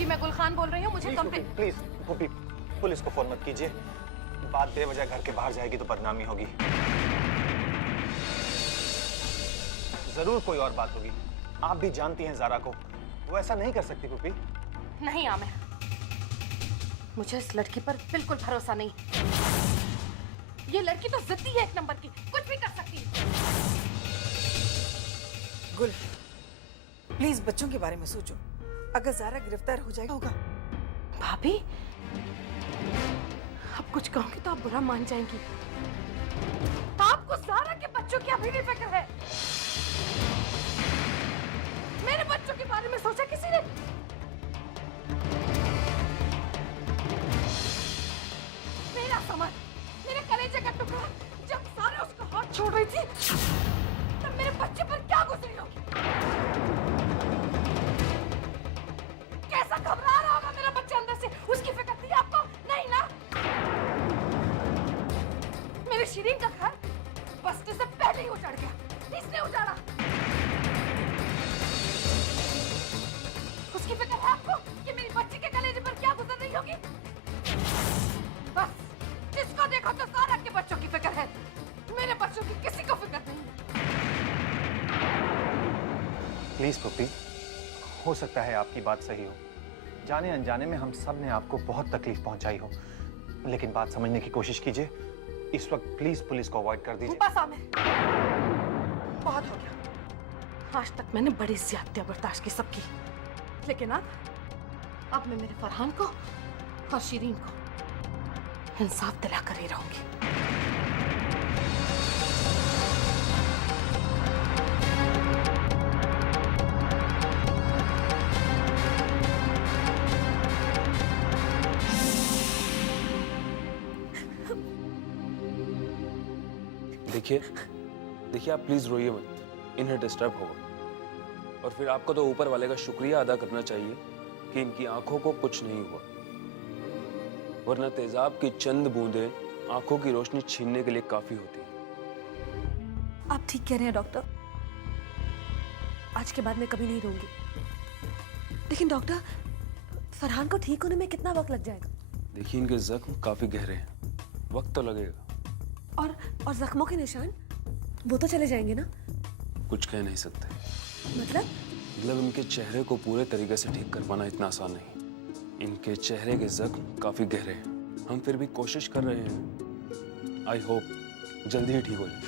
जी मैं गुलखान बोल रही हूँ, मुझे कंप्लेंट। प्लीज पुप्पी, पुलिस को फोन मत कीजिए। बात बेवजह घर के बाहर जाएगी तो बदनामी होगी। जरूर कोई और बात होगी। आप भी जानती हैं जारा को, वो ऐसा नहीं कर सकती पुप्पी। नहीं आमिर, मुझे इस लड़की पर बिल्कुल भरोसा नहीं। ये लड़की तो जिद्दी है एक नंबर की, कुछ भी कर सकती है। गुल, प्लीज बच्चों के बारे में सोचो। अगर जारा गिरफ्तार हो जाएगा होगा। भाभी, अब कुछ कहूंगी तो आप बुरा मान जाएंगी। आपको जारा के बच्चों की अभी भी फिक्र है। मेरे बच्चों के बारे में सोचा किसी ने? मेरा सामान, मेरे कलेजे का टुकड़ा, जब सारा उसका हाथ छोड़ रही थी तब मेरे बच्चे पर क्या गुजरी होगी? कैसा घबरा रहा होगा मेरा बच्चा अंदर से। उसकी फिक्र थी आपको? नहीं ना। मेरे शिरीन का घर बस्ती से पहले ही उजड़ गया, इसने उजाड़ा। उसकी फिक्र है आपको कि मेरी बच्ची के कलेजे पर क्या गुजर रही होगी? बस जिसको देखो तो सारा के बच्चों की फिक्र है, मेरे बच्चों की किसी को फिक्र नहीं है। प्लीज पुप्पी, हो सकता है आपकी बात सही हो। जाने अनजाने में हम सब ने आपको बहुत तकलीफ पहुंचाई हो, लेकिन बात समझने की कोशिश कीजिए। इस वक्त प्लीज पुलिस को अवॉइड कर दीजिए। बस आमिर, बहुत हो गया। आज तक मैंने बड़ी ज्यादतियां बर्दाश्त की सबकी, लेकिन अब मैं मेरे फरहान को और शिरीन को इंसाफ दिलाकर ही रहूंगी। देखिए आप प्लीज रोइए मत, इन्हें डिस्टर्ब होगा। और फिर आपको तो ऊपर वाले का शुक्रिया अदा करना चाहिए कि इनकी आंखों को कुछ नहीं हुआ, वरना तेजाब की चंद बूंदें आंखों की रोशनी छीनने के लिए काफी होती है। आप ठीक कह रहे हैं डॉक्टर, आज के बाद मैं कभी नहीं रोऊंगी। लेकिन डॉक्टर, फरहान को ठीक होने में कितना वक्त लग जाएगा? देखिए इनके जख्म काफी गहरे हैं, वक्त तो लगेगा। और जख्मों के निशान, वो तो चले जाएंगे ना? कुछ कह नहीं सकते। मतलब इनके चेहरे को पूरे तरीके से ठीक कर पाना इतना आसान नहीं। इनके चेहरे के जख्म काफी गहरे हैं, हम फिर भी कोशिश कर रहे हैं। आई होप जल्दी ही ठीक हो जाए।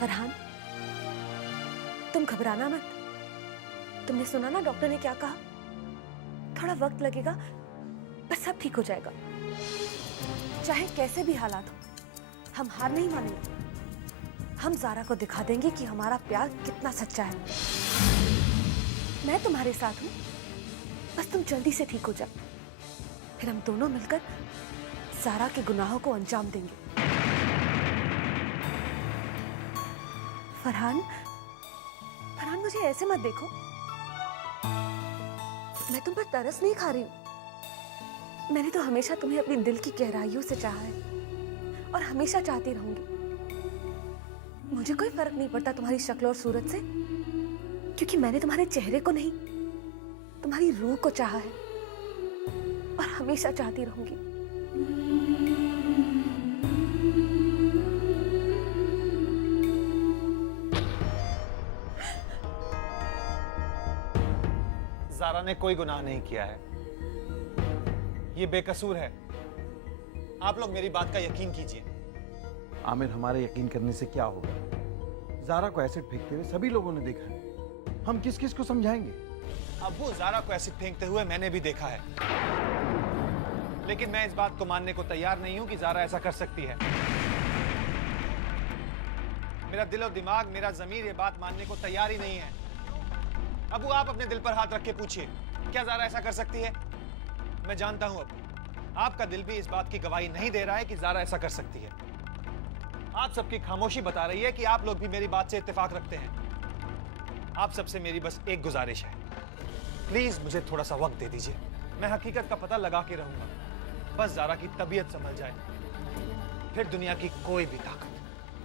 फरहान, तुम घबराना मत। तुमने सुना ना डॉक्टर ने क्या कहा? थोड़ा वक्त लगेगा, बस सब ठीक हो जाएगा। चाहे कैसे भी हालात हो, हम हार नहीं मानेंगे। हम जारा को दिखा देंगे कि हमारा प्यार कितना सच्चा है। मैं तुम्हारे साथ हूं, बस तुम जल्दी से ठीक हो जाओ, फिर हम दोनों मिलकर जारा के गुनाहों को अंजाम देंगे। फरहान, मुझे ऐसे मत देखो। मैं तुम पर तरस नहीं खा रही हूं। मैंने तो हमेशा तुम्हें अपनी दिल की गहराइयों से चाहा है और हमेशा चाहती रहूंगी। मुझे कोई फर्क नहीं पड़ता तुम्हारी शक्ल और सूरत से, क्योंकि मैंने तुम्हारे चेहरे को नहीं, तुम्हारी रूह को चाहा है और हमेशा चाहती रहूंगी। जारा ने कोई गुनाह नहीं किया है, ये बेकसूर है। आप लोग मेरी बात का यकीन कीजिए। आमिर, हमारे यकीन करने से क्या होगा? जारा को एसिड फेंकते हुए सभी लोगों ने देखा है, हम किस किस को समझाएंगे? अब्बू, जारा को एसिड फेंकते हुए मैंने भी देखा है, लेकिन मैं इस बात को मानने को तैयार नहीं हूं कि जारा ऐसा कर सकती है। मेरा दिल और दिमाग, मेरा ज़मीर ये बात मानने को तैयार ही नहीं है। अबू, आप अपने दिल पर हाथ रख के पूछिए, क्या जारा ऐसा कर सकती है? मैं जानता हूं अबू, आपका दिल भी इस बात की गवाही नहीं दे रहा है कि जारा ऐसा कर सकती है। आप सबकी खामोशी बता रही है कि आप लोग भी मेरी बात से इत्तेफाक रखते हैं। आप सबसे मेरी बस एक गुजारिश है, प्लीज मुझे थोड़ा सा वक्त दे दीजिए। मैं हकीकत का पता लगा के रहूंगा। बस जारा की तबीयत संभल जाए, फिर दुनिया की कोई भी ताकत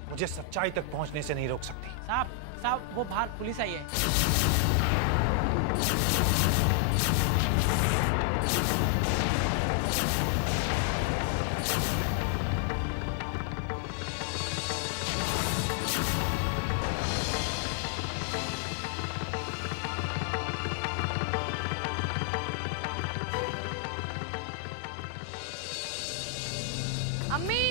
मुझे सच्चाई तक पहुंचने से नहीं रोक सकती। साहब वो बाहर पुलिस आई है। अम्मी,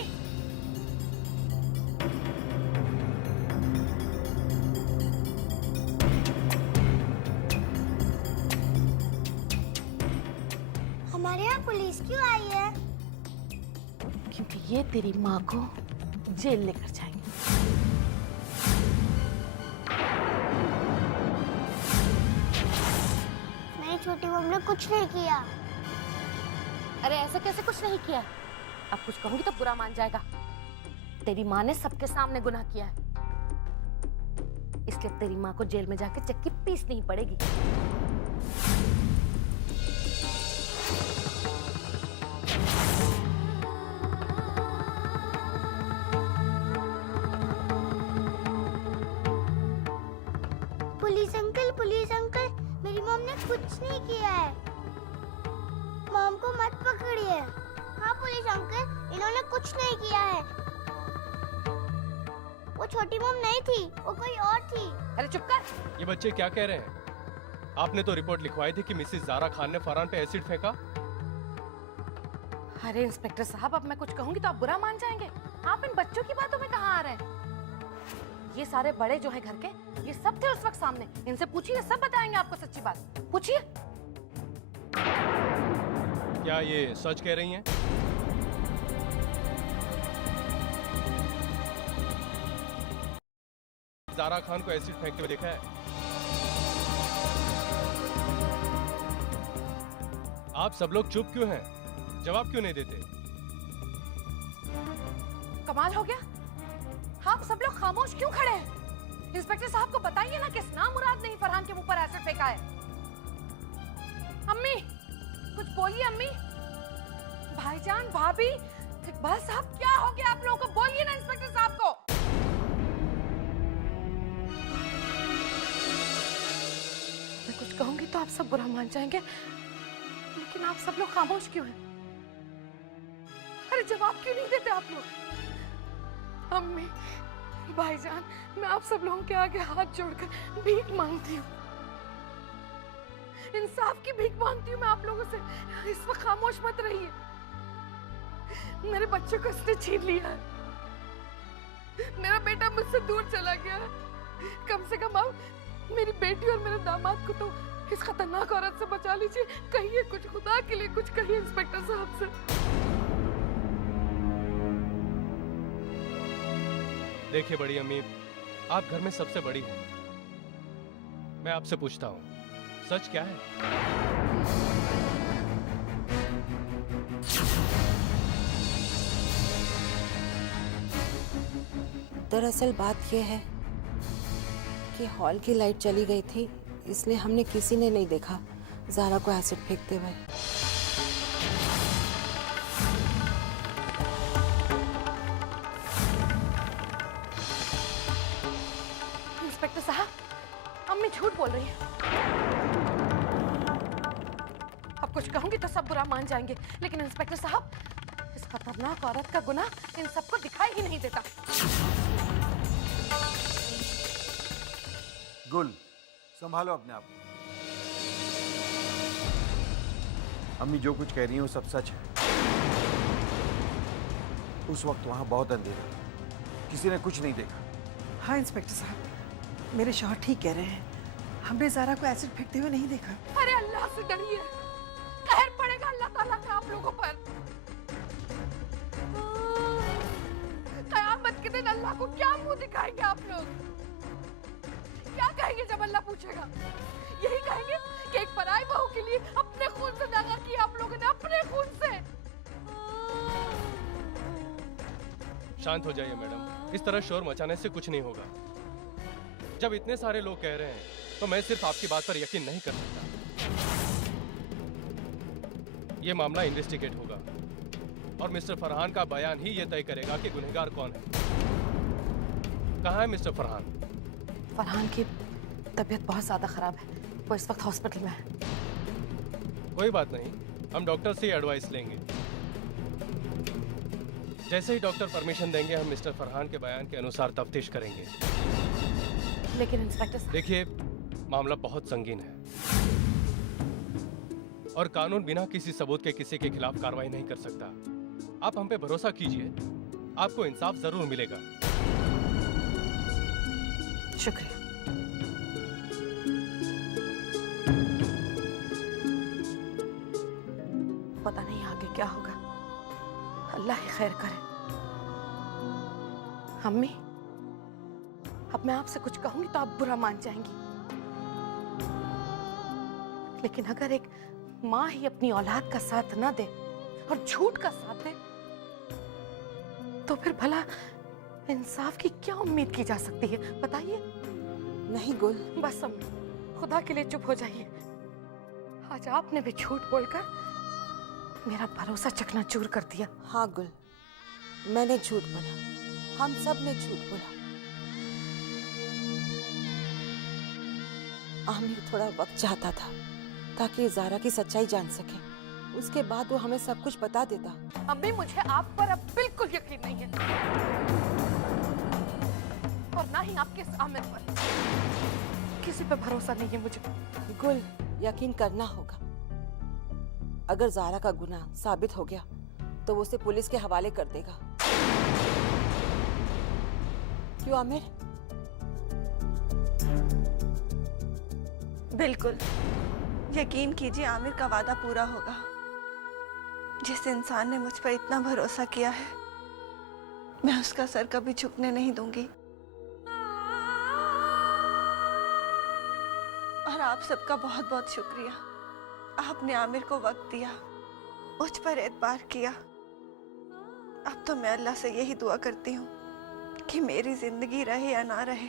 हमारे यहाँ पुलिस क्यों आई है? क्योंकि ये तेरी माँ को जेल लेकर जाएंगे। मेरी छोटी बहू ने कुछ नहीं किया। अरे ऐसे कैसे कुछ नहीं किया? अब कुछ कहूंगी तो बुरा मान जाएगा। तेरी माँ ने सबके सामने गुनाह किया है, इसलिए तेरी माँ को जेल में जाके चक्की पीसनी पड़ेगी। पुलिस अंकल, मेरी मॉम ने कुछ नहीं किया है। मॉम को मत पकड़िए। हाँ पुलिस अंकल, इन्होंने कुछ नहीं किया है। वो छोटी मॉम नहीं थी, वो कोई और थी। अरे चुप कर। ये बच्चे क्या कह रहे हैं? आपने तो रिपोर्ट लिखवाई थी कि मिसेस जारा खान ने फरहान पे एसिड फेंका। अरे इंस्पेक्टर साहब, अब मैं कुछ कहूंगी तो आप बुरा मान जाएंगे। आप इन बच्चों की बातों में कहाँ आ रहे हैं? ये सारे बड़े जो है घर के, ये सब थे उस वक्त सामने। इनसे पूछिए, सब बताएंगे आपको सच्ची बात। पूछिए। क्या ये सच कह रही हैं? जारा खान को एसिड फेंकते हुए देखा है? आप सब लोग चुप क्यों हैं? जवाब क्यों नहीं देते? कमाल हो गया, आप सब लोग खामोश क्यों खड़े हैं? इंस्पेक्टर साहब को बताइए ना, किस नामुराद ने फरहान के मुंह पर एसिड फेंका है। अम्मी कुछ बोलिए। अम्मी, भाईजान, भाभी, इकबाल साहब, क्या हो गया आप लोगों को? बोलिए ना इंस्पेक्टर साहब को। मैं कुछ कहूंगी तो आप सब बुरा मान जाएंगे, लेकिन आप सब लोग खामोश क्यों हैं? अरे जवाब क्यों नहीं देते आप लोग? अम्मी, भाईजान, मैं आप सब लोगों के आगे हाथ जोड़कर भीख मांगती हूँ, इंसाफ की भीख मांगती हूँ मैं आप लोगों से। इस वक्त खामोश मत रहिए। मेरे बच्चे को इसने छीन लिया है, मेरा बेटा मुझसे दूर चला गया है। कम से कम आप मेरी बेटी और मेरे दामाद को तो इस खतरनाक औरत से बचा लीजिए। कहिए कुछ, खुदा के लिए कुछ कहिए इंस्पेक्टर साहब से। देखिए बड़ी अम्मी, आप घर में सबसे बड़ी हैं। मैं आपसे पूछता हूँ, सच क्या है? दरअसल बात यह है कि हॉल की लाइट चली गई थी, इसलिए हमने किसी ने नहीं देखा जारा को एसिड फेंकते हुए। इंस्पेक्टर साहब, अम्मी झूठ बोल रही है। अब कुछ कहूंगी तो सब बुरा मान जाएंगे, लेकिन इंस्पेक्टर साहब, इस खतरनाक औरत का गुनाह इन सबको दिखाई ही नहीं देता। गुल, संभालो अपने आप को। अम्मी जो कुछ कह रही है वो सब सच है। उस वक्त वहां बहुत अंधेरा, किसी ने कुछ नहीं देखा। हाँ इंस्पेक्टर साहब, मेरे शौहर ठीक कह रहे हैं। हमने जारा को एसिड फेंकते हुए नहीं देखा। अरे अल्लाह से डरिए, कहर पड़ेगा अल्लाह ताला का आप लोगों पर। कयामत के दिन अल्लाह को क्या मुंह दिखाएंगे आप लोग? क्या कहेंगे जब अल्लाह पूछेगा? यही कहेंगे कि एक पराई बहू के लिए अपने खून से दगा किया आप लोगों ने, अपने खून से। शांत हो जाइए मैडम, इस तरह शोर मचाने से कुछ नहीं होगा। जब इतने सारे लोग कह रहे हैं तो मैं सिर्फ आपकी बात पर यकीन नहीं कर सकता। ये मामला इन्वेस्टिगेट होगा, और मिस्टर फरहान का बयान ही ये तय करेगा कि गुनहगार कौन है। कहाँ है मिस्टर फरहान? फरहान की तबीयत बहुत ज्यादा खराब है, वो इस वक्त हॉस्पिटल में है। कोई बात नहीं, हम डॉक्टर से एडवाइस लेंगे। जैसे ही डॉक्टर परमिशन देंगे हम मिस्टर फरहान के बयान के अनुसार तफ्तीश करेंगे। लेकिन इंस्पेक्टर साहब, देखिए, मामला बहुत संगीन है और कानून बिना किसी सबूत के किसी के खिलाफ कार्रवाई नहीं कर सकता। आप हम पे भरोसा कीजिए, आपको इंसाफ जरूर मिलेगा। शुक्रिया। पता नहीं आगे क्या होगा, अल्लाह ही खैर करे। अम्मी, अब मैं आपसे कुछ कहूंगी तो आप बुरा मान जाएंगी, लेकिन अगर एक माँ ही अपनी औलाद का साथ ना दे और झूठ का साथ दे तो फिर भला इंसाफ की क्या उम्मीद की जा सकती है, बताइए। नहीं गुल, बस अम्मी, खुदा के लिए चुप हो जाइए। आज आपने भी झूठ बोलकर मेरा भरोसा चकनाचूर कर दिया। हाँ गुल, मैंने झूठ बोला, हम सब ने झूठ बोला। आमिर थोड़ा वक्त चाहता था ताकि ज़ारा की सच्चाई जान सके, उसके बाद वो हमें सब कुछ बता देता। अम्मी, मुझे आप पर अब बिल्कुल यकीन नहीं है और ना ही आपके इस आमिर पर। किसी पे भरोसा नहीं है मुझे। गुल, यकीन करना होगा। अगर ज़ारा का गुनाह साबित हो गया तो वो उसे पुलिस के हवाले कर देगा। क्यों आमिर? बिल्कुल, यकीन कीजिए आमिर का वादा पूरा होगा। जिस इंसान ने मुझ पर इतना भरोसा किया है, मैं उसका सर कभी झुकने नहीं दूंगी। और आप सबका बहुत बहुत शुक्रिया, आपने आमिर को वक्त दिया, मुझ पर एतबार किया। अब तो मैं अल्लाह से यही दुआ करती हूँ कि मेरी जिंदगी रहे या ना रहे,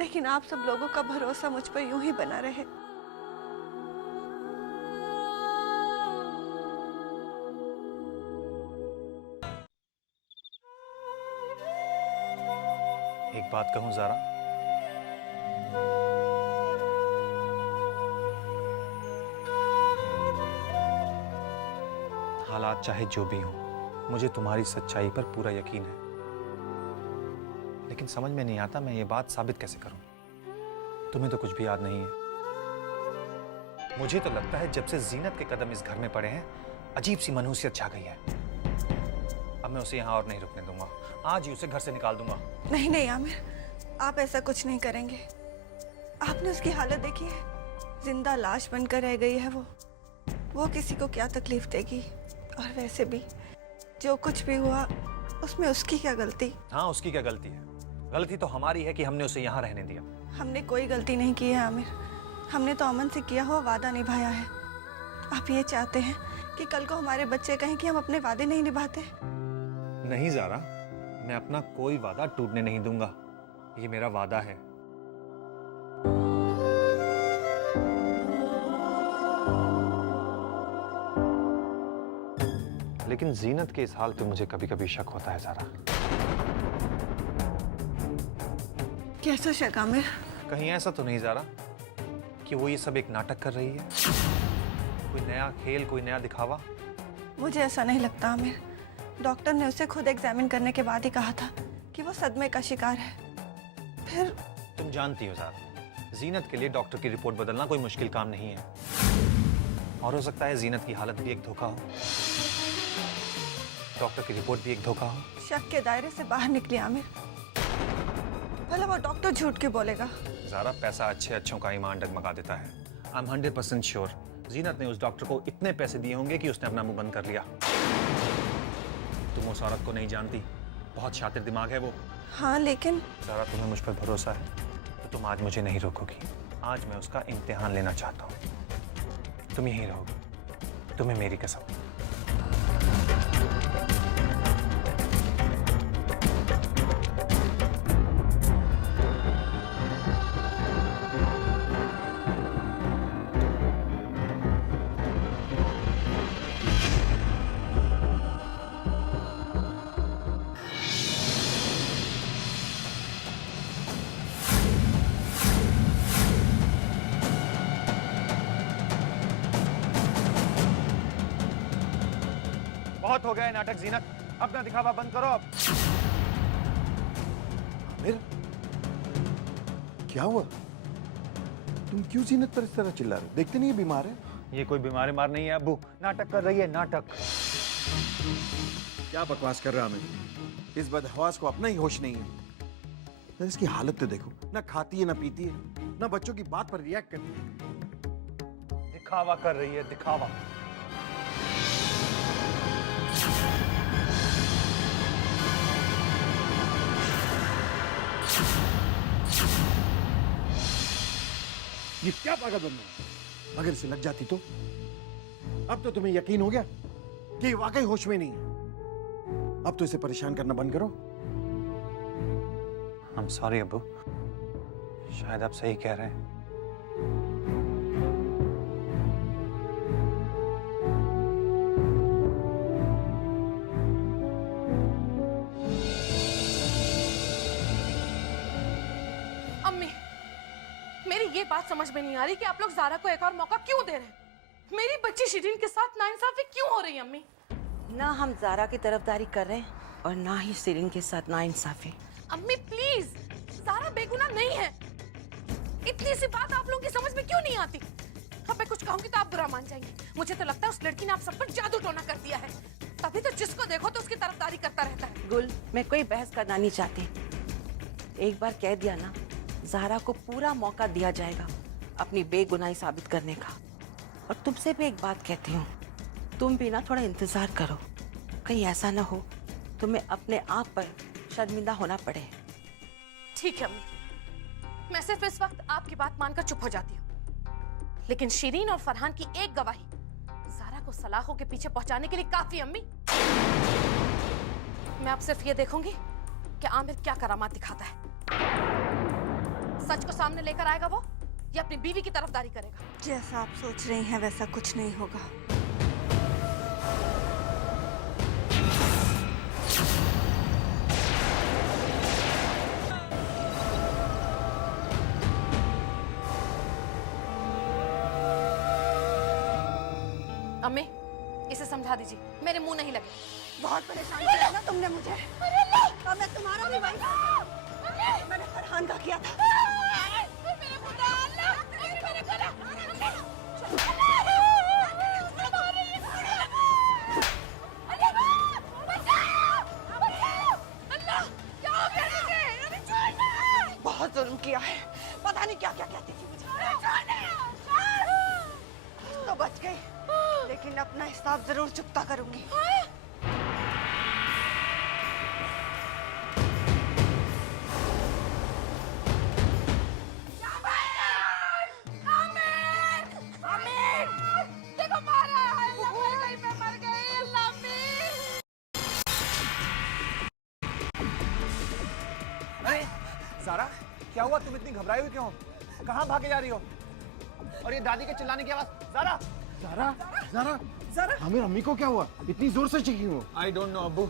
लेकिन आप सब लोगों का भरोसा मुझ पर यूं ही बना रहे। एक बात कहूं ज़ारा, हालात चाहे जो भी हों, मुझे तुम्हारी सच्चाई पर पूरा यकीन है, लेकिन समझ में नहीं आता मैं ये बात साबित कैसे करूं। तुम्हें तो कुछ भी याद नहीं है। मुझे तो लगता है जब से जीनत के कदम इस घर में पड़े हैं, अजीब सी मनहूसियत छा गई है। अब मैं उसे यहाँ और नहीं रुकने दूंगा, आज ही उसे घर से निकाल दूंगा। नहीं नहीं आमिर, आप ऐसा कुछ नहीं करेंगे। आपने उसकी हालत देखी है, जिंदा लाश बनकर रह गई है वो किसी को क्या तकलीफ देगी। और वैसे भी जो कुछ भी हुआ उसमें उसकी क्या गलती? हाँ, उसकी क्या गलती है? गलती तो हमारी है कि हमने उसे यहाँ रहने दिया। हमने कोई गलती नहीं की है आमिर, हमने तो अमन से किया हुआ वादा निभाया है। आप ये चाहते हैं कि कल को हमारे बच्चे कहें कि हम अपने वादे नहीं निभाते? नहीं ज़ारा, मैं अपना कोई वादा टूटने नहीं दूंगा, ये मेरा वादा है। लेकिन जीनत के इस हाल पे मुझे कभी कभी शक होता है ज़ारा। कैसा शक आमिर? कहीं ऐसा तो नहीं ज़ारा कि वो ये सब एक नाटक कर रही है, कोई नया खेल, कोई नया दिखावा? मुझे ऐसा नहीं लगता आमिर। डॉक्टर ने उसे खुद एग्जामिन करने के बाद ही कहा था कि वो सदमे का शिकार है। फिर तुम जानती हो ज़ारा, जीनत के लिए डॉक्टर की रिपोर्ट बदलना कोई मुश्किल काम नहीं है, और हो सकता है जीनत की हालत भी एक धोखा हो, डॉक्टर की रिपोर्ट भी एक धोखा हो। शक के दायरे से बाहर निकली आमिर, भला वो डॉक्टर झूठ क्यों बोलेगा? ज़ारा, पैसा अच्छे अच्छों का ईमान डगमगा देता है। आई एम 100% श्योर जीनत ने उस डॉक्टर को इतने पैसे दिए होंगे कि उसने अपना मुंह बंद कर लिया। तुम उस औरत को नहीं जानती, बहुत शातिर दिमाग है वो। हाँ लेकिन ज़ारा, तुम्हें मुझ पर भरोसा है तो तुम आज मुझे नहीं रोकोगी। आज मैं उसका इम्तिहान लेना चाहता हूँ। तुम यहीं रहोगी, तुम्हें मेरी कसम। बहुत हो गया है नाटक जीनत, अपना दिखावा बंद करो अब। आमिर, क्या हुआ? तुम क्यों जीनत पर इस तरह चिल्ला रहे हो? देखते नहीं ये बीमार है? ये कोई बीमार नहीं है अब्बू, नाटक कर रही है, नाटक। क्या बकवास कर रहा है आमिर? इस बदहवास को अपना ही होश नहीं है। तो इसकी हालत तो देखो, ना खाती है ना पीती है, ना बच्चों की बात पर रिएक्ट करती है। दिखावा कर रही है, दिखावा। ये क्या पागलपन है? अगर इसे लग जाती तो? अब तो तुम्हें यकीन हो गया कि ये वाकई होश में नहीं है। अब तो इसे परेशान करना बंद करो। I'm sorry अब्बू, शायद आप सही कह रहे हैं। अम्मी, मेरी ये बात समझ में नहीं आ रही कि आप लोग ज़ारा को एक और मौका क्यों दे रहे हैं? मेरी बच्ची शिरीन के साथ नाइंसाफी क्यों हो रही है अम्मी? ना हम ज़ारा की तरफदारी कर रहे हैं और ना ही शिरीन के साथ नाइंसाफी। अम्मी प्लीज, ज़ारा बेगुनाह नहीं है। इतनी सी बात आप लोगों की समझ में क्यों नहीं आती? अब मैं कुछ कहूंगी तो आप बुरा मान जाएंगे। मुझे तो लगता है उस लड़की ने आप सब पर जादू टोना कर दिया है, तभी तो जिसको देखो तो उसकी तरफदारी करता रहता है। गुल, मैं कोई बहस करना नहीं चाहती। एक बार कह दिया ना, ज़ारा को पूरा मौका दिया जाएगा अपनी बेगुनाही साबित करने का। और तुमसे भी एक बात कहती हूँ, तुम भी ना थोड़ा इंतजार करो, कहीं ऐसा ना हो तुम्हें अपने आप पर शर्मिंदा होना पड़े। ठीक है अम्मी, मैं सिर्फ इस वक्त आपकी बात मानकर चुप हो जाती हूँ, लेकिन शिरीन और फरहान की एक गवाही ज़ारा को सलाखों के पीछे पहुंचाने के लिए काफी। अम्मी, मैं अब सिर्फ ये देखूंगी कि आमिर क्या करामात दिखाता है। सच को सामने लेकर आएगा वो या अपनी बीवी की तरफदारी करेगा? जैसा आप सोच रही हैं वैसा कुछ नहीं होगा। अम्मी, इसे समझा दीजिए, मेरे मुंह नहीं लगे। बहुत परेशान किया ना तुमने मुझे। अब मैं तुम्हारा भी भाई, मैंने फरहान का किया था। बहुत जुल्म किया है, पता नहीं क्या क्या कहती थी मुझे। तो बच गई, लेकिन अपना हिसाब जरूर चुकता करूंगी। ज़ारा, क्या हुआ? तुम इतनी घबराई हुई क्यों? कहाँ भागे जा रही हो? और ये दादी के चिल्लाने की आवाज। ज़ारा, ज़ारा, ज़ारा, ज़ारा, आमिर, अम्मी को क्या हुआ? इतनी जोर से चीखी हो? आई डोंट नो अब्बू,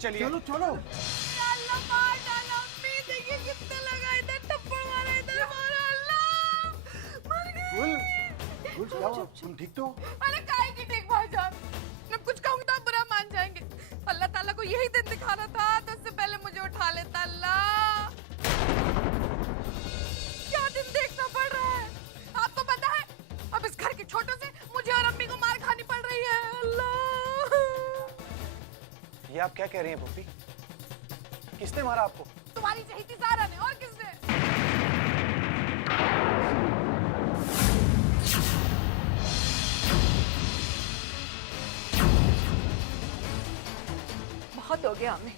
चलिए। चलो चलो। गुल, गुल, क्या हुआ? तुम ठीक तो? अरे काहे की ठीक भाईजान, मैं कुछ कहूंगी तो आप बुरा मान जाएंगे। अल्लाह ताला को यही दिन दिखाना था तो उससे पहले मुझे उठा लेता। अल्लाह, क्या दिन देखना पड़ रहा है। आपको पता है, अब इस घर के छोटों से मुझे और अम्मी को मार खानी पड़ रही है। अल्लाह, ये आप क्या कह रही हैं पुप्पी? किसने मारा आपको? तुम्हारी चहेती ज़ारा ने, और किसने? बहुत हो गया हमें।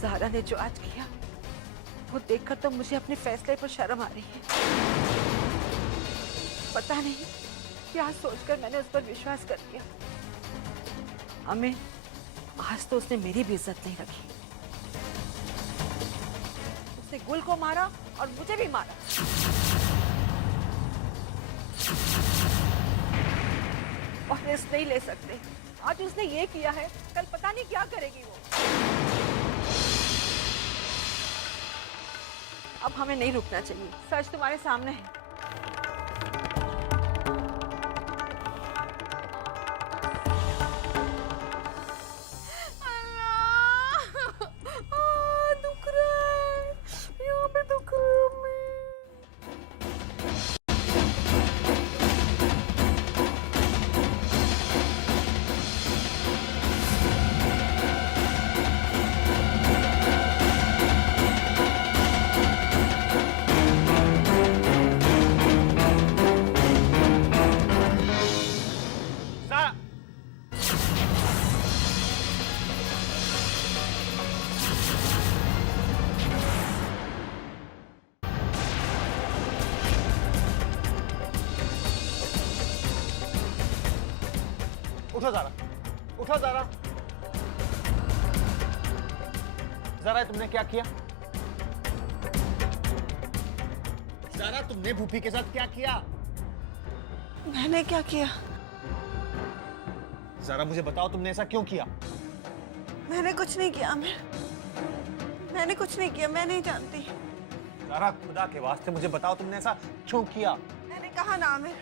ज़ारा ने जो आज किया वो देखकर तो मुझे अपने फैसले पर शर्म आ रही है। पता नहीं क्या सोचकर मैंने उस पर विश्वास कर लिया। हमें आज तो उसने मेरी भी इज्जत नहीं रखी। उसने गुल को मारा और मुझे भी मारा। और रिस्क नहीं ले सकते। आज उसने ये किया है, कल पता नहीं क्या करेगी वो। अब हमें नहीं रुकना चाहिए। सच तुम्हारे सामने है। उठो ज़ारा, उठो ज़ारा। ज़ारा तुमने क्या किया? ज़ारा तुमने भूपी के साथ क्या किया? मैंने क्या किया? ज़ारा मुझे बताओ तुमने ऐसा क्यों किया? मैंने कुछ नहीं किया आमिर, मैंने कुछ नहीं किया, मैं नहीं जानती। ज़ारा खुदा के वास्ते मुझे बताओ तुमने ऐसा क्यों किया? मैंने कहा ना आमिर,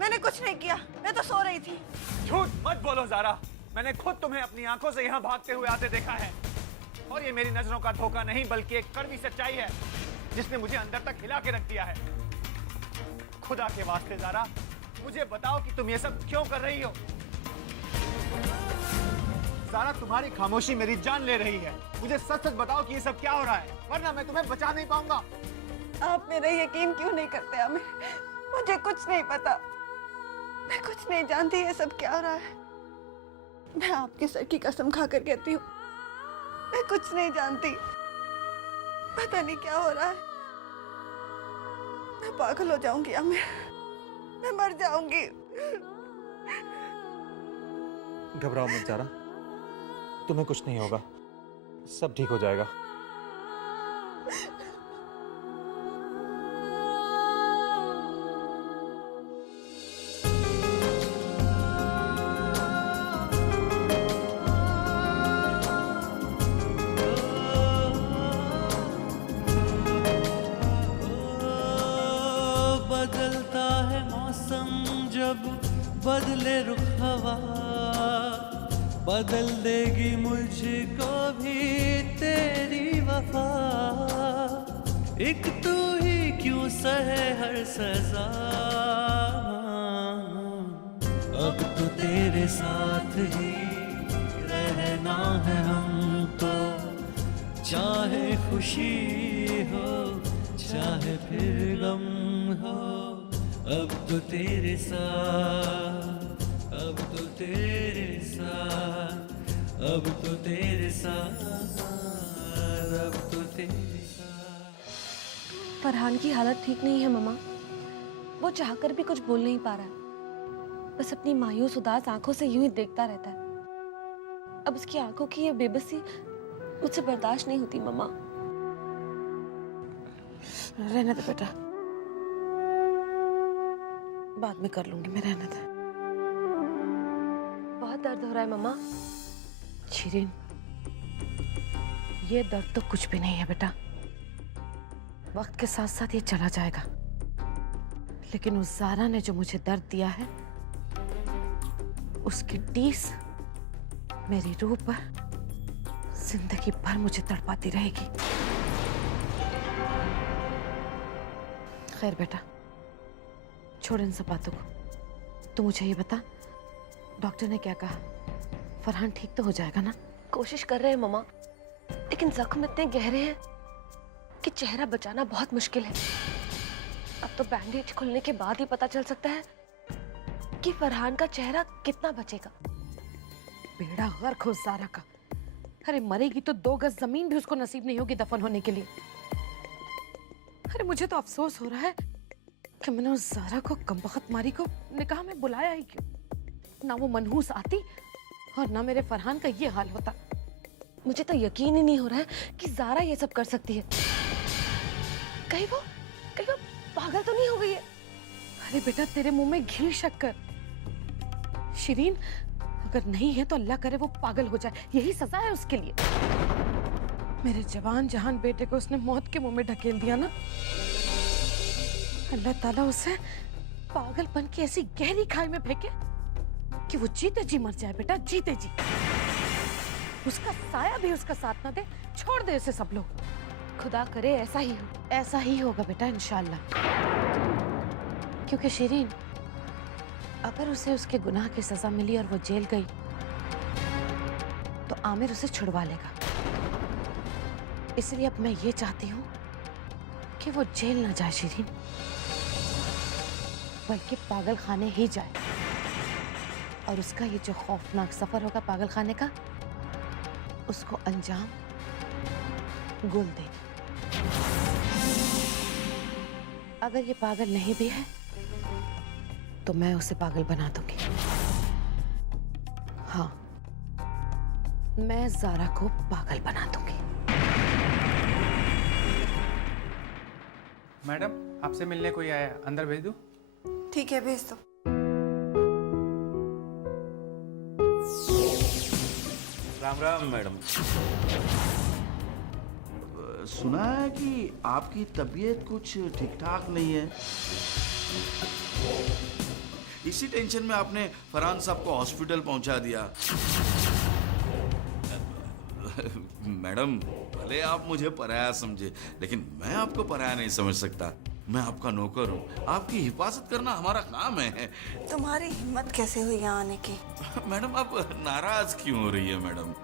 मैंने कुछ नहीं किया, मैं तो सो रही थी। झूठ मत बोलो ज़ारा, मैंने खुद तुम्हें अपनी आंखों से यहाँ भागते हुए आते देखा है। और ये मेरी नजरों का धोखा नहीं बल्कि एक कड़वी सच्चाई है जिसने मुझे अंदर तक हिला के रख दिया है। खुदा के वास्ते ज़ारा मुझे बताओ कि तुम ये सब क्यों कर रही हो? ज़ारा तुम्हारी खामोशी मेरी जान ले रही है। मुझे सच सच बताओ कि ये सब क्या हो रहा है, वरना मैं तुम्हें बचा नहीं पाऊंगा। आप मेरा यकीन क्यों नहीं करते आमिर? मुझे कुछ नहीं पता, मैं कुछ नहीं जानती ये सब क्या हो रहा है। मैं आपके सर की कसम खाकर कहती हूँ, मैं कुछ नहीं जानती। पता नहीं क्या हो रहा है, मैं पागल हो जाऊंगी आमिर, मैं मर जाऊंगी। घबराओ मत ज़ारा, तुम्हें कुछ नहीं होगा, सब ठीक हो जाएगा। बदलता है मौसम जब बदले रुख हवा, बदल देगी मुझको भी तेरी वफा। एक तू ही क्यों सहे हर सजा, अब तो तेरे साथ ही रहना है हमको, चाहे खुशी हो चाहे फिर गम हो। अब तो तेरे साथ, अब तो तेरे साथ, अब तो तेरे साथ, अब तो तेरे साथ। फरहान की हालत ठीक नहीं है मम्मा, वो चाहकर भी कुछ बोल नहीं पा रहा है, बस अपनी मायूस उदास आंखों से यूं ही देखता रहता है। अब उसकी आंखों की ये बेबसी मुझसे बर्दाश्त नहीं होती मम्मा। रहने दे बेटा, बाद में कर लूंगी मैं, रहने दे। बहुत दर्द हो रहा है मम्मा। शिरीन, ये दर्द तो कुछ भी नहीं है बेटा, वक्त के साथ साथ ये चला जाएगा। लेकिन उस ज़ारा ने जो मुझे दर्द दिया है, उसकी टीस मेरी रूह पर जिंदगी भर मुझे तड़पाती रहेगी। खैर बेटा, छोड़ इन सब बातों को। तू मुझे ये बता, डॉक्टर ने क्या कहा? फरहान ठीक तो हो जाएगा ना? कोशिश कर रहे हैं मम्मा, लेकिन जख्म इतने गहरे हैं कि चेहरा बचाना बहुत मुश्किल है। अब तो बैंडेज खुलने के बाद ही पता चल सकता है कि फरहान का चेहरा कितना बचेगा। बेड़ा गर्क हो ज़ारा का। अरे मरेगी तो 2 गज जमीन भी उसको नसीब नहीं होगी दफन होने के लिए। अरे मुझे तो अफसोस हो रहा है कि मैंने उस ज़ारा को, कमबख्त मारी को निकाह में बुलाया ही क्यों। ना वो मनहूस आती और ना मेरे फरहान का ये हाल होता। मुझे तो यकीन ही नहीं हो रहा है कि ज़ारा ये सब कर सकती है। कहीं वो पागल तो नहीं हो गई है? अरे बेटा, तेरे मुंह में घी शक्कर। शिरीन, अगर नहीं है तो अल्लाह करे वो पागल हो जाए, यही सजा है उसके लिए। मेरे जवान जहान बेटे को उसने मौत के मुंह में ढकेल दिया ना। अल्लाह ताला उसे पागलपन की ऐसी गहरी खाई में फेंके कि वो जीते जी मर जाए बेटा, जीते जी। उसका साया भी उसका साथ ना दे, छोड़ दे इसे सब लोग। खुदा करे ऐसा ही हो। ऐसा ही होगा बेटा इंशाल्लाह। क्योंकि शिरीन, अगर उसे उसके गुनाह की सजा मिली और वो जेल गई तो आमिर उसे छुड़वा लेगा। इसलिए अब मैं ये चाहती हूँ कि वो जेल ना जाए शिरीन, बल्कि पागल खाने ही जाए। और उसका ये जो खौफनाक सफर होगा पागल खाने का, उसको अंजाम गुल देगी। अगर ये पागल नहीं भी है तो मैं उसे पागल बना दूंगी। हाँ, मैं ज़ारा को पागल बना दूंगी। मैडम, आपसे मिलने कोई आया, अंदर भेज दूं? ठीक है, भेज दो। राम राम मैडम। सुना है कि आपकी तबीयत कुछ ठीक ठाक नहीं है। इसी टेंशन में आपने फरहान साहब को हॉस्पिटल पहुंचा दिया। मैडम, भले आप मुझे पराया समझे, लेकिन मैं आपको पराया नहीं समझ सकता। मैं आपका नौकर हूँ, आपकी हिफाजत करना हमारा काम है। तुम्हारी हिम्मत कैसे हुई यहाँ आने की? मैडम, आप नाराज क्यों हो रही है मैडम?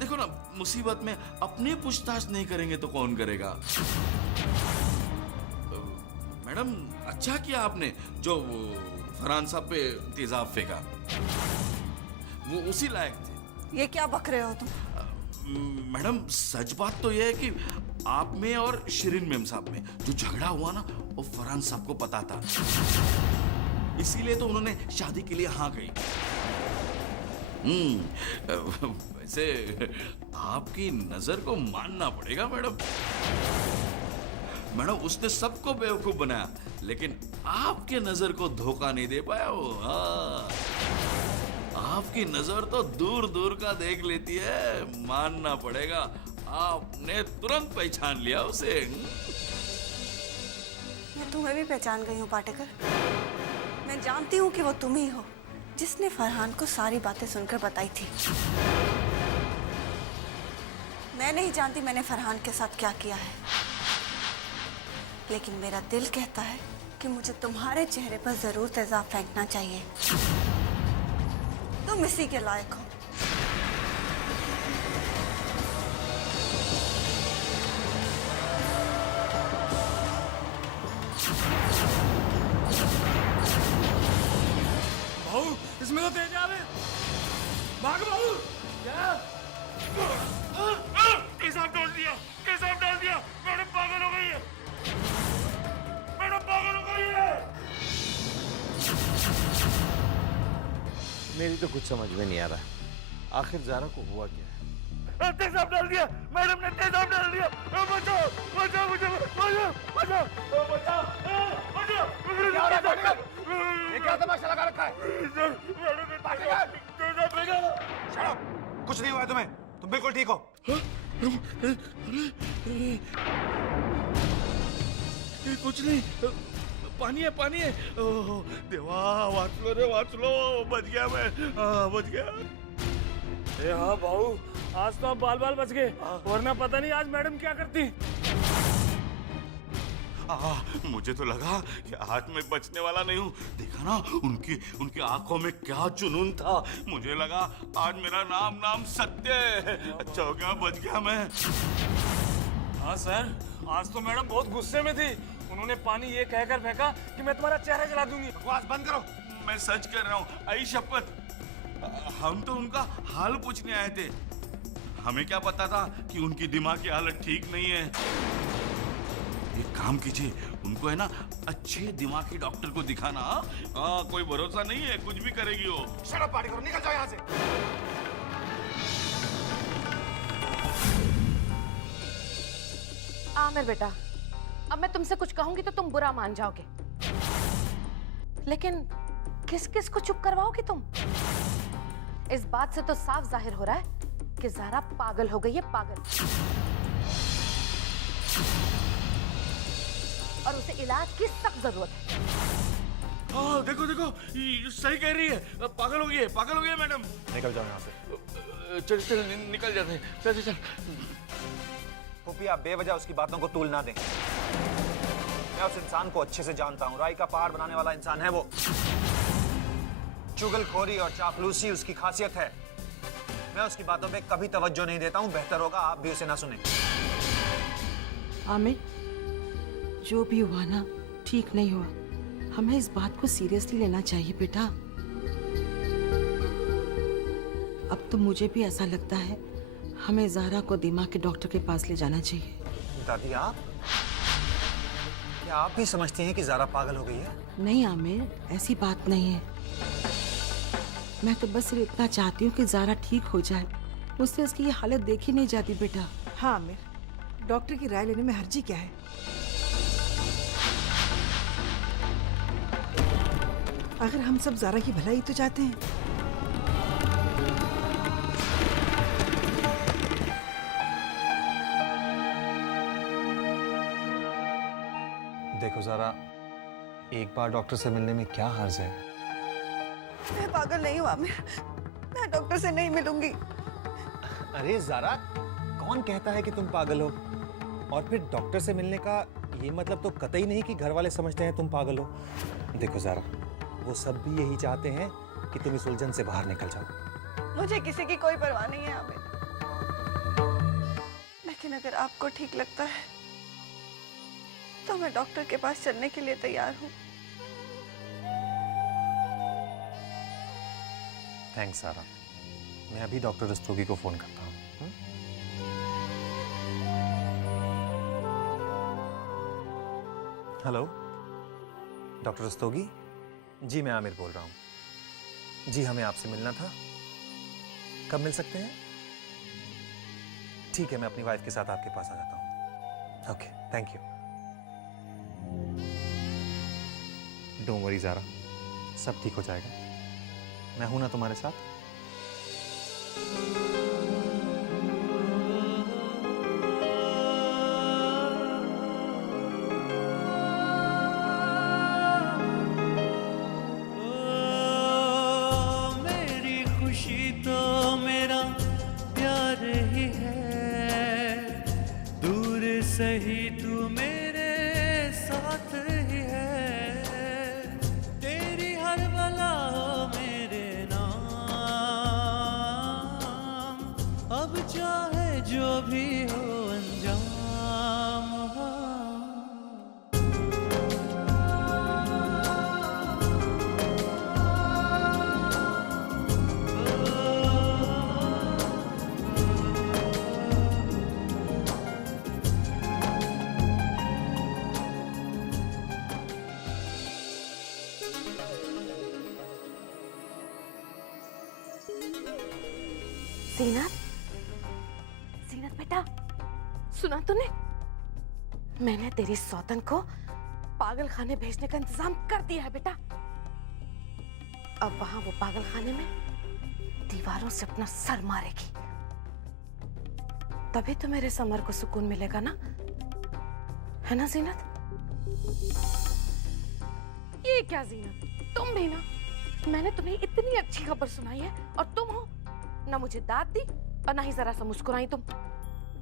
देखो ना, मुसीबत में अपने पूछताछ नहीं करेंगे तो कौन करेगा? मैडम, अच्छा किया आपने जो फरहान साहब पे तेजाब फेंका। वो उसी लायक थे। ये क्या बक रहे हो तुम? मैडम, सच बात तो यह है कि आप में और शिरीन मेम साहब में जो झगड़ा हुआ ना, वो फरहान साहब को पता था। इसीलिए तो उन्होंने शादी के लिए हाँ कही। वैसे आपकी नजर को मानना पड़ेगा मैडम। मैडम, उसने सबको बेवकूफ बनाया, लेकिन आपके नजर को धोखा नहीं दे पाया वो। आपकी नजर तो दूर दूर का देख लेती है, मानना पड़ेगा। आपने तुरंत पहचान लिया उसे। मैं तुम्हें भी पहचान गई हूँ पाटेकर। मैं जानती हूँ कि वो तुम ही हो जिसने फरहान को सारी बातें सुनकर बताई थी। मैं नहीं जानती मैंने फरहान के साथ क्या किया है, लेकिन मेरा दिल कहता है कि मुझे तुम्हारे चेहरे पर जरूर तेजाब फेंकना चाहिए। तुम इसी के लायक हो। बहू, इसमें तो तेजाब है। भाग बहू। क्या? तेजाब डाल दिया, तेजाब डाल दिया। मैडम पागल हो गई है, मैडम पागल हो गई है। मेरी तो कुछ समझ में नहीं आ रहा, आखिर ज़ारा को हुआ क्या है? तेजाब डाल दिया, मैडम ने तेजाब डाल दिया। बचाओ, बचाओ मुझे, बचाओ, बचाओ, बचाओ, बचाओ। ये क्या तमाशा लगा रखा है? कुछ नहीं हुआ है तुम्हें, तुम बिल्कुल ठीक हो। कुछ नहीं, पानी है, पानी है। ओह देवा, वाचलो रे वाचलो, बच गया मैं, बच गया। हाँ बाबू, आज तो आप बाल बाल बच गए, वरना पता नहीं आज मैडम क्या करती। मुझे तो लगा कि आज मैं बचने वाला नहीं हूँ। देखा ना, उनकी आंखों में क्या जुनून था। मुझे लगा आज मेरा नाम सत्य है। अच्छा हो गया, बच गया मैं। हाँ सर, आज तो मैडम बहुत गुस्से में थी। उन्होंने पानी ये कहकर फेंका कि मैं तुम्हारा चेहरा जला दूंगी। बकवास बंद करो। मैं सच कर रहा हूँ, आई शपथ। हम तो उनका हाल पूछने आए थे। हमें क्या पता था कि उनकी दिमाग की हालत ठीक नहीं है। एक काम कीजिए, उनको है ना अच्छे दिमागी डॉक्टर को दिखाना। कोई भरोसा नहीं है, कुछ भी करेगी वो। शट अप पार्टी करो, निकल जाओ यहाँ से। आमिर बेटा, अब मैं तुमसे कुछ कहूंगी तो तुम बुरा मान जाओगे, लेकिन किस किस को चुप करवाओगे तुम? इस बात से तो साफ जाहिर हो रहा है कि ज़ारा पागल हो गई है, पागल। और उसे इलाज की सख्त जरूरत है। देखो देखो, सही कह रही है, पागल हो गई है, पागल हो गई है मैडम। निकल जाओ यहाँ से। चल चल, निकल जाते हैं, चल चल। पुप्पी, आप बेवजह उसकी बातों को तूल ना दें। मैं उस इंसान को अच्छे से जानता हूँ, राई का पहाड़ बनाने वाला इंसान है वो। चुगलखोरी और चापलूसी उसकी खासियत है। मैं उसकी बातों पे कभी तवज्जो नहीं देता हूँ। बेहतर होगा आप भी उसे ना सुने। आमिर, जो भी हुआ ना, ठीक नहीं हुआ। हमें इस बात को सीरियसली लेना चाहिए बेटा। अब तो मुझे भी ऐसा लगता है हमें ज़ारा को दिमाग के डॉक्टर के पास ले जाना चाहिए। दादी, आप क्या आप भी समझती हैं कि ज़ारा पागल हो गई है? नहीं आमिर, ऐसी बात नहीं है। मैं तो बस सिर्फ इतना चाहती हूँ कि ज़ारा ठीक हो जाए। उससे उसकी ये हालत देखी नहीं जाती बेटा। हाँ आमिर, डॉक्टर की राय लेने में हर्जी क्या है? अगर हम सब ज़ारा की भलाई तो चाहते हैं। देखो ज़ारा, एक बार डॉक्टर से मिलने में क्या हर्ज है? मैं पागल नहीं हूँ आमिर, मैं डॉक्टर से नहीं मिलूंगी। अरे ज़ारा, कौन कहता है कि तुम पागल हो? और फिर डॉक्टर से मिलने का ये मतलब तो कतई नहीं कि घर वाले समझते हैं तुम पागल हो। देखो ज़ारा, वो सब भी यही चाहते हैं कि तुम इस उलझन से बाहर निकल जाओ। मुझे किसी की कोई परवाह नहीं है आमिर, लेकिन अगर आपको ठीक लगता है तो मैं डॉक्टर के पास चलने के लिए तैयार हूँ। थैंक्स ज़ारा, मैं अभी डॉक्टर रस्तोगी को फोन करता हूँ। हेलो डॉक्टर रस्तोगी, जी मैं आमिर बोल रहा हूँ। जी हमें आपसे मिलना था, कब मिल सकते हैं? ठीक है, मैं अपनी वाइफ के साथ आपके पास आ जाता हूँ। Okay, thank you. Don't worry Zara, सब ठीक हो जाएगा। मैं हूं ना तुम्हारे साथ। मेरी खुशी तो मेरा प्यार ही है, दूर सही तू मेरे साथ ही है, तेरी हर बला हो मेरे अब चाहे जो भी हो अंजाम हो। सीनत, सीनत बेटा, सुना तूने? मैंने तेरी सौतन को पागल खाने भेजने का इंतजाम कर दिया है बेटा। अब वहां वो पागल खाने में दीवारों से अपना सर मारेगी, तभी तो मेरे समर को सुकून मिलेगा ना, है ना जीनत? ये क्या जीनत, तुम भी ना, मैंने तुम्हें इतनी अच्छी खबर सुनाई है और तुम हो ना मुझे दाद दी और ना ही जरा सा मुस्कुराई तुम।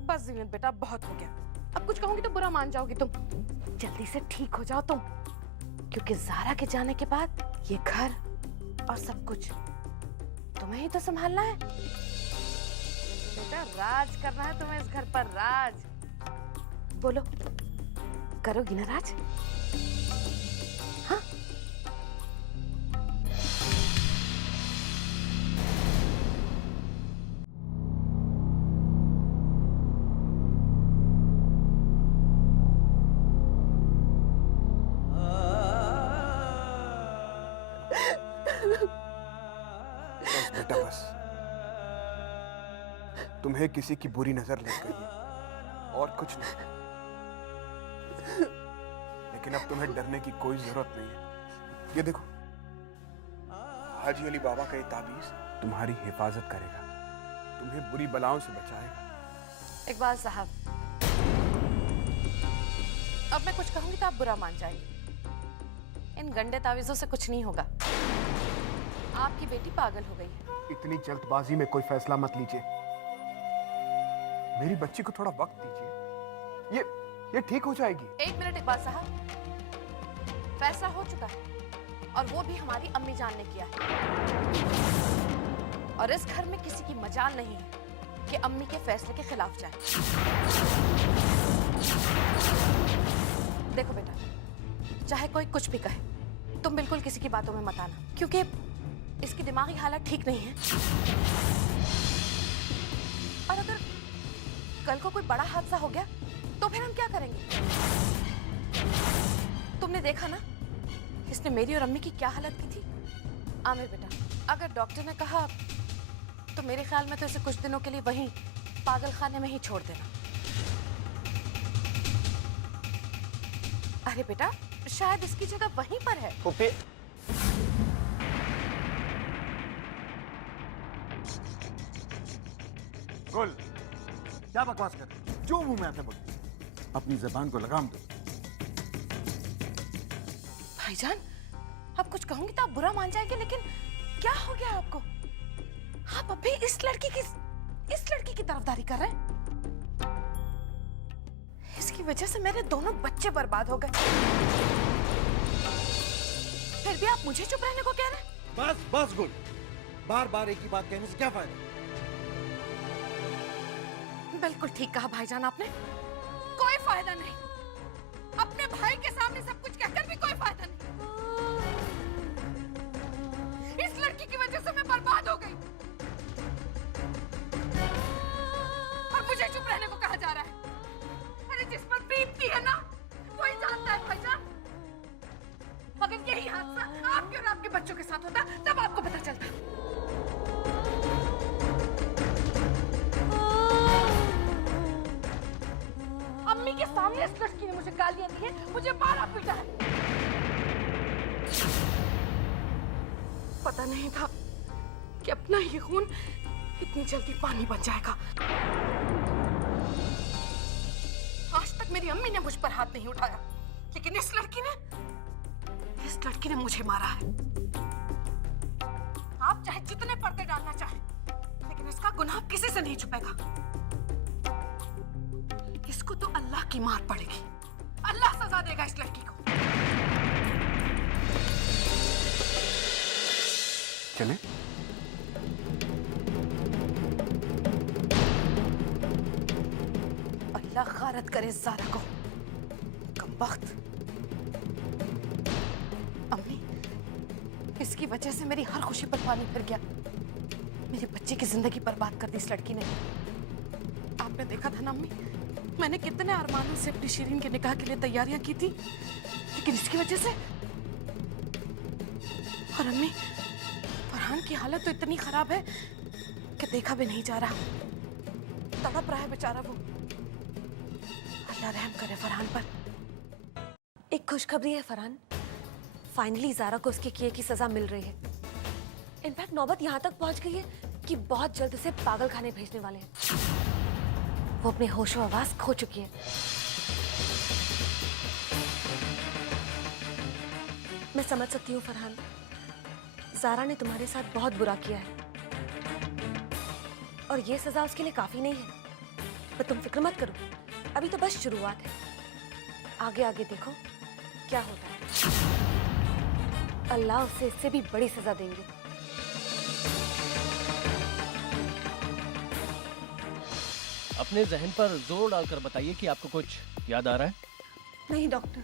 बस जीनत बेटा, बहुत हो गया। अब कुछ कहूंगी तो बुरा मान जाओगी तुम। जल्दी से ठीक हो जाओ तुम, क्योंकि ज़ारा के जाने के बाद ये घर और सब कुछ तुम्हें ही तो संभालना है बेटा। राज करना है तुम्हें इस घर पर, राज। बोलो, करोगी ना राज? हाँ? बस बेटा बस, तुम्हें किसी की बुरी नजर लग गई है और कुछ नहीं, लेकिन अब तुम्हें डरने की कोई जरूरत नहीं है। ये देखो, हाजी अली बाबा का ये ताबीज तुम्हारी हिफाजत करेगा, तुम्हें बुरी बलाओं से बचाएगा। इकबाल साहब, अब मैं कुछ कहूंगी तो आप बुरा मान जाएंगे। इन गंदे तावीजों से कुछ नहीं होगा। आपकी बेटी पागल हो गई है। इतनी जल्दबाजी में कोई फैसला मत लीजिए, मेरी बच्ची को थोड़ा वक्त दीजिए, ये ठीक हो जाएगी। एक मिनट इकबाल साहब, फैसला हो चुका है और वो भी हमारी अम्मी जान ने किया है, और इस घर में किसी की मजाल नहीं है कि अम्मी के फैसले के खिलाफ जाए। देखो बेटा, चाहे कोई कुछ भी कहे, तुम बिल्कुल किसी की बातों में मत आना, क्योंकि इसकी दिमागी हालत ठीक नहीं है। और अगर कल को कोई बड़ा हादसा हो गया तो फिर हम क्या करेंगे? तुमने देखा ना इसने मेरी और अम्मी की क्या हालत की थी। आमिर बेटा, अगर डॉक्टर ने कहा तो मेरे ख्याल में तो इसे कुछ दिनों के लिए वहीं पागल खाने में ही छोड़ देना। अरे बेटा, शायद इसकी जगह वहीं पर है। फूफी, गुल, क्या बकवास कर रहे हो? जो मुंह में आते बोल, अपनी जबान को लगाम दो। भाईजान, अब कुछ कहूंगी तो आप बुरा मान जाएंगे, लेकिन क्या हो गया आपको? आप अभी इस लड़की की तरफदारी कर रहे हैं। इसकी वजह से मेरे दोनों बच्चे बर्बाद हो गए, फिर भी आप मुझे चुप रहने को कह रहे हैं? बस बस गुल, बार बार एक ही बात कहने से क्या फायदा? बिल्कुल ठीक कहा भाईजान आपने, कोई फायदा नहीं। अपने भाई के सामने सब कुछ कहकर भी कोई फायदा नहीं। इस लड़की की वजह से मैं बर्बाद हो गई और मुझे चुप रहने को कहा जा रहा है। अरे जिस पर बीतती है ना, वही जानता है भाईजान। अगर यही हादसा आपके और आपके बच्चों के साथ होता तब आपको पता चलता। अम्मी के सामने इस लड़की ने मुझे गालियां दी है, मुझे मारा पीटा है। पता नहीं था कि अपना ही खून इतनी जल्दी पानी बन जाएगा। आज तक मेरी अम्मी ने मुझ पर हाथ नहीं उठाया, लेकिन इस लड़की ने मुझे मारा है। आप चाहे जितने पर्दे डालना चाहें, लेकिन इसका गुनाह किसी से नहीं छुपेगा। इसको तो अल्लाह की मार पड़ेगी। अल्लाह सजा देगा इस लड़की को। चले? अल्लाह गारत करे ज़ारा को, कमबख्त। अम्मी, इसकी वजह से मेरी हर खुशी पर पानी फिर गया। मेरे बच्चे की जिंदगी बर्बाद कर दी इस लड़की ने। आपने देखा था ना अम्मी, मैंने कितने अरमानों से अपनी शीरीन के निकाह के लिए तैयारियां की थी, लेकिन इसकी वजह से। और अम्मी, फरहान की हालत तो इतनी खराब है कि देखा भी नहीं जा रहा, तड़प रहा है बेचारा वो। अल्लाह रहम करे फरहान पर। एक खुशखबरी है फरहान, फाइनली ज़ारा को उसके किए की सजा मिल रही है। इनफैक्ट नौबत यहाँ तक पहुँच गई है कि बहुत जल्द उसे पागल खाने भेजने वाले हैं। वो अपने होशो आवाज खो चुकी है। मैं समझ सकती हूँ फरहान, ज़ारा ने तुम्हारे साथ बहुत बुरा किया है और ये सजा उसके लिए काफी नहीं है। पर तुम फिक्र मत करो, अभी तो बस शुरुआत है। आगे आगे देखो क्या होता है। अल्लाह उसे इससे भी बड़ी सजा देंगे। अपने जहन पर जोर डालकर बताइए कि आपको कुछ याद आ रहा है? नहीं डॉक्टर,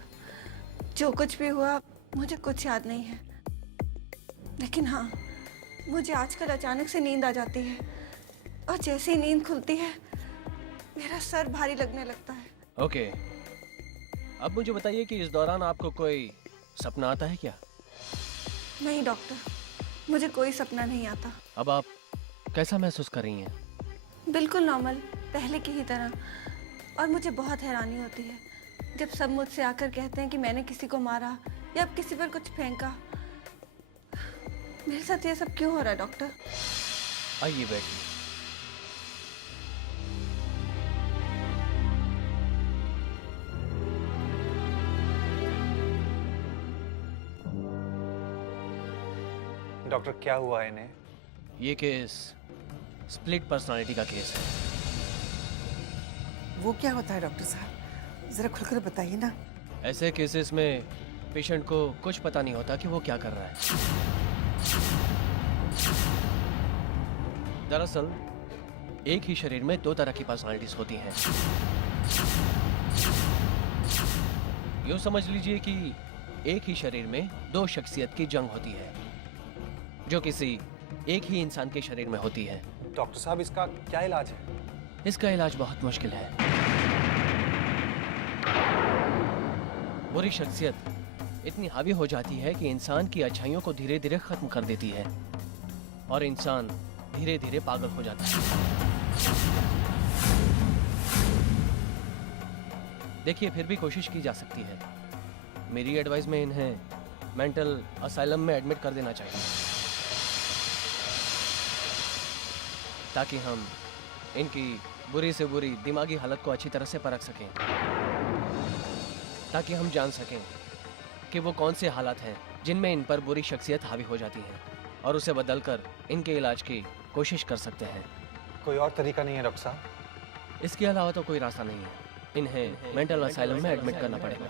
जो कुछ भी हुआ मुझे कुछ याद नहीं है, लेकिन हाँ, मुझे आजकल अचानक से नींद आ जाती है और जैसे ही नींद खुलती है मेरा सर भारी लगने लगता है। ओके, अब मुझे बताइए कि इस दौरान आपको कोई सपना आता है क्या? नहीं डॉक्टर, मुझे कोई सपना नहीं आता। अब आप कैसा महसूस कर रही हैं? बिल्कुल नॉर्मल, पहले की ही तरह। और मुझे बहुत हैरानी होती है जब सब मुझसे आकर कहते हैं कि मैंने किसी को मारा या किसी पर कुछ फेंका। मेरे साथ ये सब क्यों हो रहा है डॉक्टर? आइए बैठिए। डॉक्टर, क्या हुआ इन्हें? ये केस स्प्लिट पर्सनालिटी का केस है। वो क्या होता है डॉक्टर साहब, जरा खुलकर बताइए ना। ऐसे केसेस में पेशेंट को कुछ पता नहीं होता कि वो क्या कर रहा है। दरअसल एक ही शरीर में दो तरह की पर्सनालिटीज होती हैं। यूं समझ लीजिए कि एक ही शरीर में दो शख्सियत की जंग होती है जो किसी एक ही इंसान के शरीर में होती है। डॉक्टर साहब, इसका क्या इलाज है? इसका इलाज बहुत मुश्किल है। बुरी शख्सियत इतनी हावी हो जाती है कि इंसान की अच्छाइयों को धीरे धीरे खत्म कर देती है और इंसान धीरे धीरे पागल हो जाता है। देखिए, फिर भी कोशिश की जा सकती है। मेरी एडवाइस में इन्हें मेंटल असाइलम में एडमिट कर देना चाहिए, ताकि हम इनकी बुरी से बुरी दिमागी हालत को अच्छी तरह से परख सकें, ताकि हम जान सकें कि वो कौन से हालात हैं जिनमें इन पर बुरी शख्सियत हावी हो जाती है, और उसे बदलकर इनके इलाज की कोशिश कर सकते हैं। कोई और तरीका नहीं है डॉक्टर साहब? इसके अलावा तो कोई रास्ता नहीं है। इन्हें मेंटल असाइलम में एडमिट करना पड़ेगा।